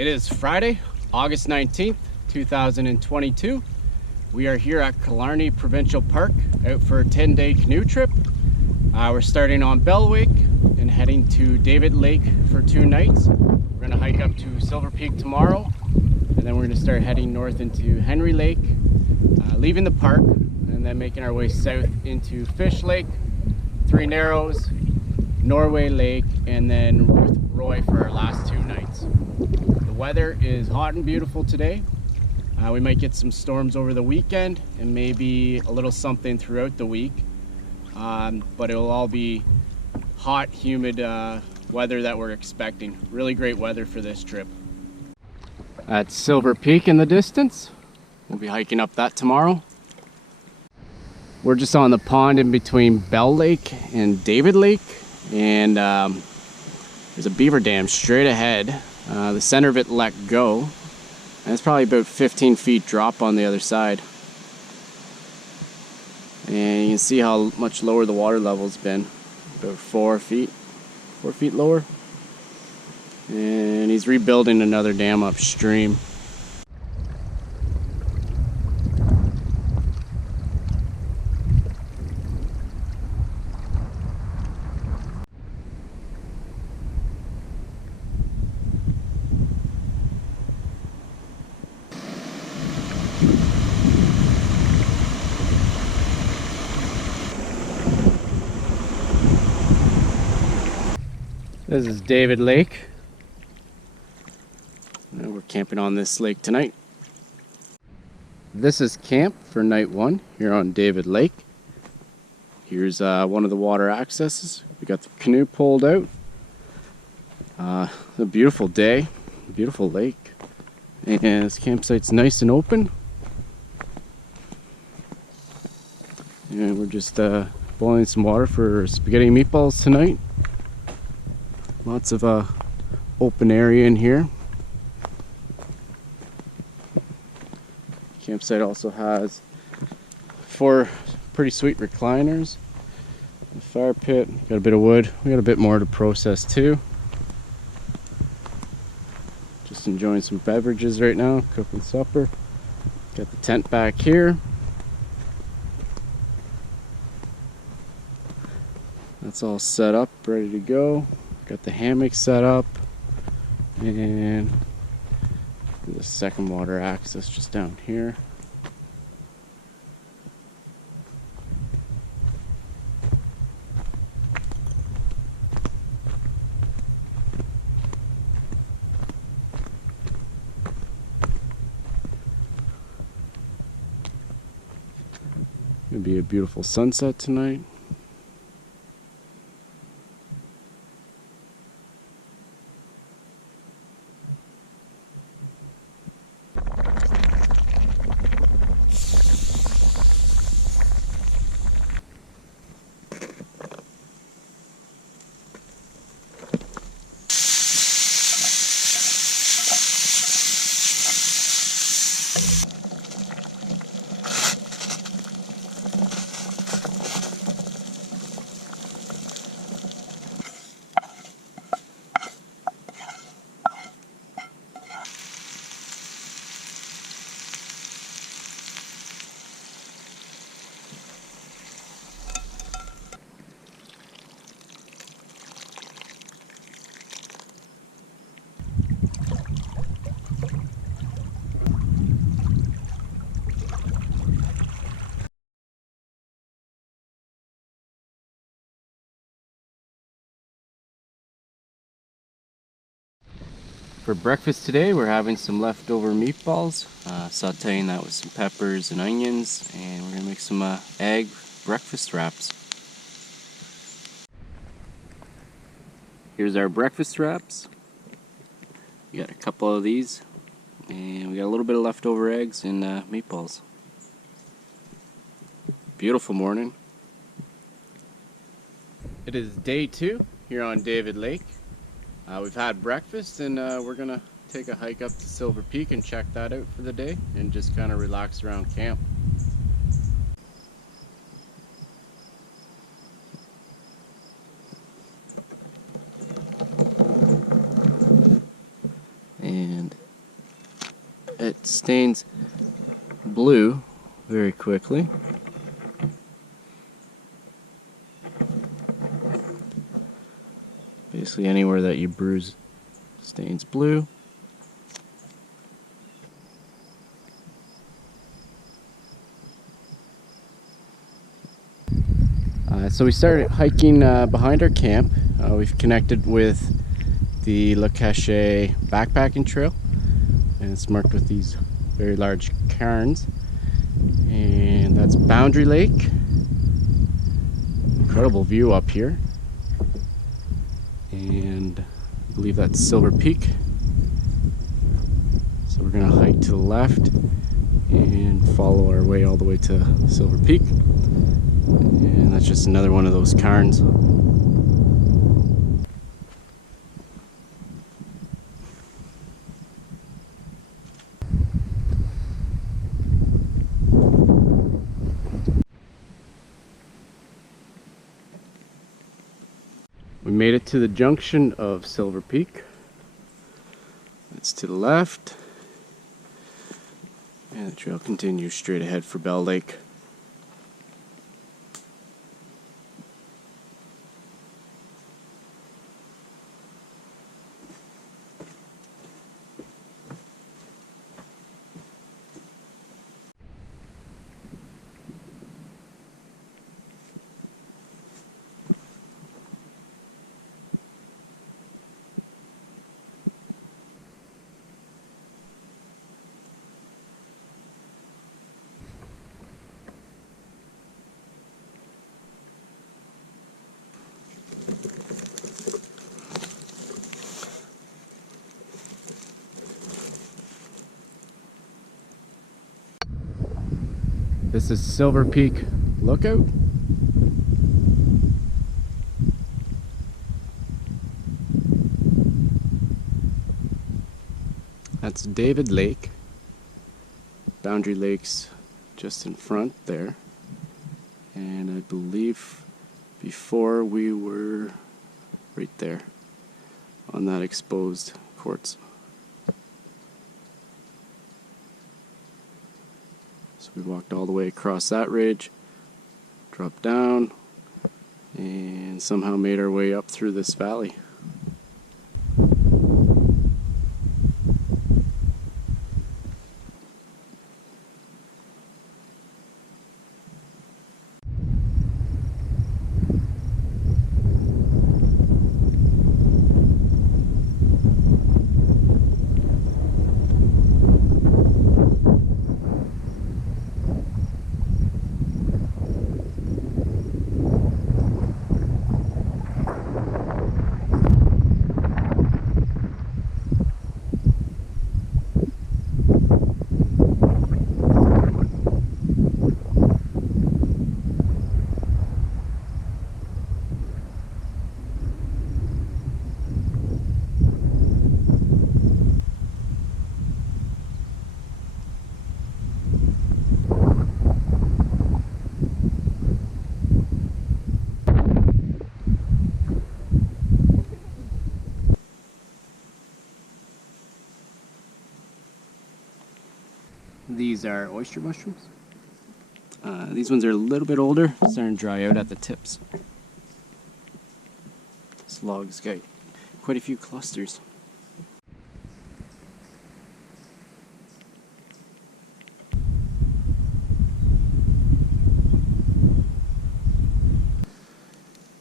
It is Friday, August 19th, 2022. We are here at Killarney Provincial Park out for a 10-day canoe trip. We're starting on Bellwake and heading to David Lake for 2 nights. We're going to hike up to Silver Peak tomorrow, and then we're going to start heading north into Henry Lake, leaving the park, and then making our way south into Fish Lake, Three Narrows, Norway Lake, and then Ruth Roy for our last 2 nights. The weather is hot and beautiful today. We might get some storms over the weekend and maybe a little something throughout the week, but it will all be hot, humid weather that we're expecting. Really great weather for this trip. At Silver Peak in the distance. We'll be hiking up that tomorrow. We're just on the pond in between Bell Lake and David Lake, and there's a beaver dam straight ahead. The center of it let go, and it's probably about 15 feet drop on the other side. And you can see how much lower the water level's been, about 4 feet lower. And he's rebuilding another dam upstream. This is David Lake. And we're camping on this lake tonight. This is camp for night 1 here on David Lake. Here's one of the water accesses. We got the canoe pulled out. A beautiful day, beautiful lake. And this campsite's nice and open. And we're just boiling some water for spaghetti and meatballs tonight. Lots of open area in here. Campsite also has 4 pretty sweet recliners. A fire pit, got a bit of wood. We got a bit more to process too. Just enjoying some beverages right now, cooking supper. Got the tent back here. That's all set up, ready to go. Got the hammock set up, and the second water access just down here. Gonna be a beautiful sunset tonight. For breakfast today, we're having some leftover meatballs, sauteing that with some peppers and onions, and we're gonna make some egg breakfast wraps. Here's our breakfast wraps. We got a couple of these, and we got a little bit of leftover eggs and meatballs. Beautiful morning. It is day 2 here on David Lake. We've had breakfast, and we're gonna take a hike up to Silver Peak and check that out for the day and just kind of relax around camp. and it stains blue very quickly. Basically anywhere that you bruise stains blue. So we started hiking behind our camp. We've connected with the Le Cachet backpacking trail, and it's marked with these very large cairns. And that's Boundary Lake. Incredible view up here. And I believe that's Silver Peak. So we're gonna hike to the left and follow our way all the way to Silver Peak. And that's just another one of those cairns. We made it to the junction of Silver Peak. That's to the left. And the trail continues straight ahead for Bell Lake. This is Silver Peak Lookout. That's David Lake. Boundary Lake's just in front there. And I believe before we were right there on that exposed quartz. So we walked all the way across that ridge, dropped down, and somehow made our way up through this valley. These are oyster mushrooms. These ones are a little bit older, starting to dry out at the tips. This log's got quite a few clusters.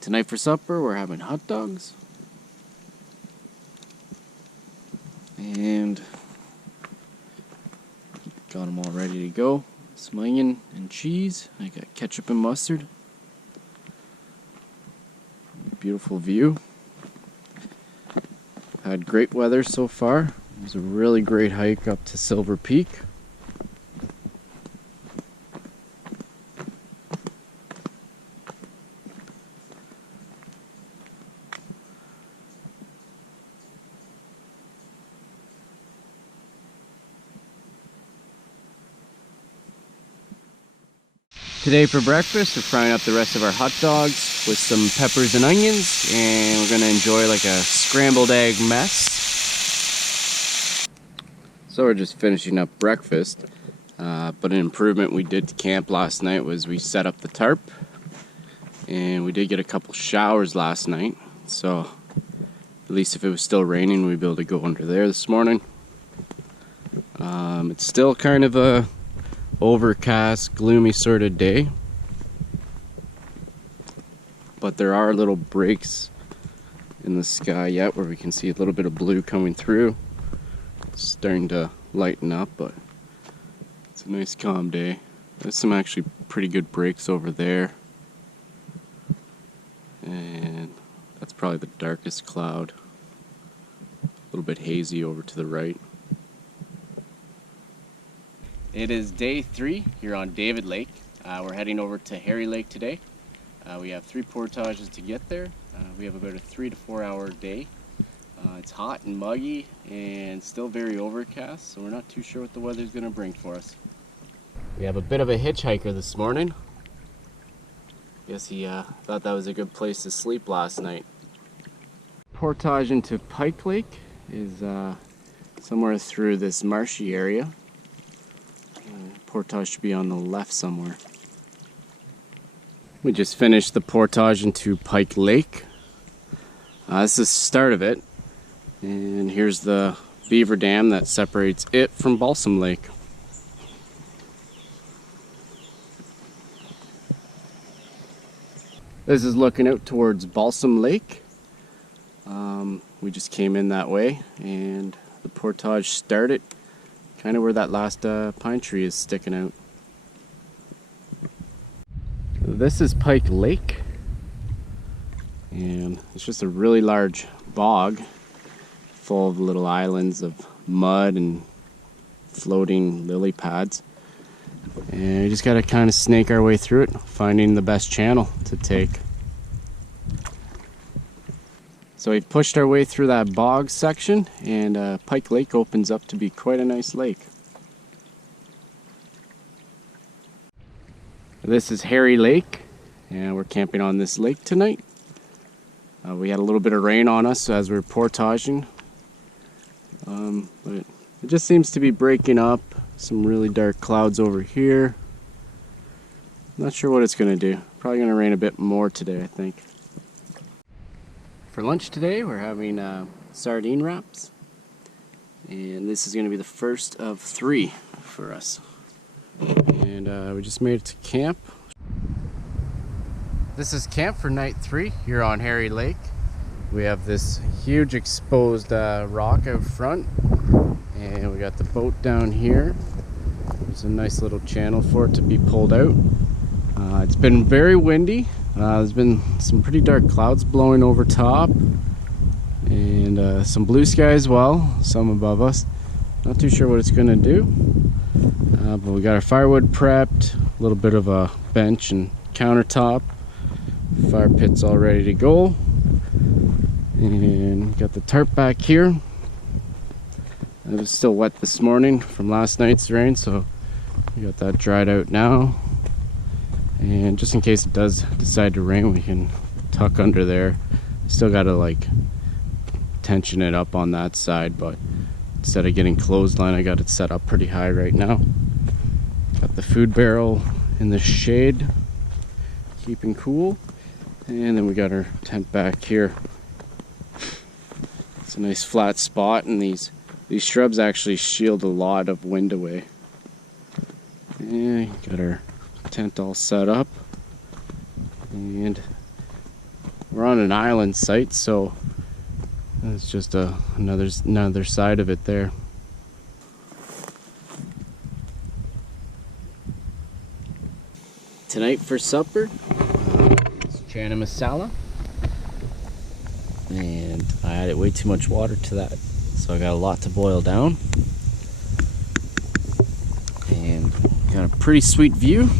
Tonight for supper we're having hot dogs. And got them all ready to go. Some onion and cheese. I got ketchup and mustard. Beautiful view. Had great weather so far. It was a really great hike up to Silver Peak. Today for breakfast, we're frying up the rest of our hot dogs with some peppers and onions, and we're going to enjoy like a scrambled egg mess. So we're just finishing up breakfast, but an improvement we did to camp last night was we set up the tarp, and we did get a couple showers last night, so at least if it was still raining we'd be able to go under there this morning. It's still kind of a overcast, gloomy sort of day, but there are little breaks in the sky yet where we can see a little bit of blue coming through. It's starting to lighten up, but it's a nice calm day. There's some actually pretty good breaks over there, and that's probably the darkest cloud. A little bit hazy over to the right. It is day 3 here on David Lake. We're heading over to Harry Lake today. We have 3 portages to get there. We have about a 3 to 4 hour day. It's hot and muggy and still very overcast, so we're not too sure what the weather's going to bring for us. We have a bit of a hitchhiker this morning. Guess he thought that was a good place to sleep last night. Portage into Pike Lake is somewhere through this marshy area. Portage should be on the left somewhere. We just finished the portage into Pike Lake. This is the start of it, and here's the beaver dam that separates it from Balsam Lake. This is looking out towards Balsam Lake. We just came in that way, and the portage started kind of where that last pine tree is sticking out. This is Pike Lake, and it's just a really large bog full of little islands of mud and floating lily pads, and we just got to kind of snake our way through it, finding the best channel to take. So we've pushed our way through that bog section, and Pike Lake opens up to be quite a nice lake. This is Harry Lake, and we're camping on this lake tonight. We had a little bit of rain on us as we were portaging, but it just seems to be breaking up. Some really dark clouds over here. Not sure what it's going to do. Probably going to rain a bit more today, I think. For lunch today, we're having sardine wraps, and this is going to be the first of 3 for us. And we just made it to camp. This is camp for night 3 here on Harry Lake. We have this huge exposed rock out front, and we got the boat down here. There's a nice little channel for it to be pulled out. It's been very windy. There's been some pretty dark clouds blowing over top, and some blue sky as well, some above us. Not too sure what it's going to do, but we got our firewood prepped, a little bit of a bench and countertop, fire pit's all ready to go, and got the tarp back here. It was still wet this morning from last night's rain, so we got that dried out now. And just in case it does decide to rain, we can tuck under there. Still got to like tension it up on that side, but instead of getting clothesline, I got it set up pretty high right now. Got the food barrel in the shade, keeping cool. And then we got our tent back here. It's a nice flat spot, and these shrubs actually shield a lot of wind away. And got our tent all set up, and we're on an island site, so it's just another side of it there. Tonight for supper, it's chana masala, and I added way too much water to that, so I got a lot to boil down, and got a pretty sweet view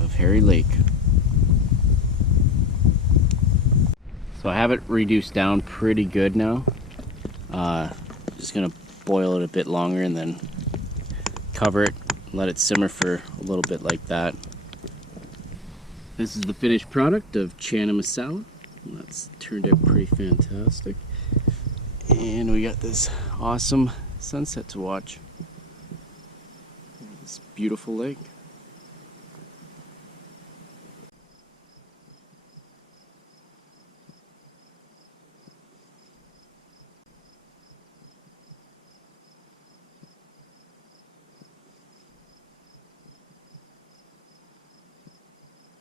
of Harry Lake. So I have it reduced down pretty good now. Just gonna boil it a bit longer and then cover it, let it simmer for a little bit like that. This is the finished product of chana masala. That's turned out pretty fantastic. And we got this awesome sunset to watch. This beautiful lake.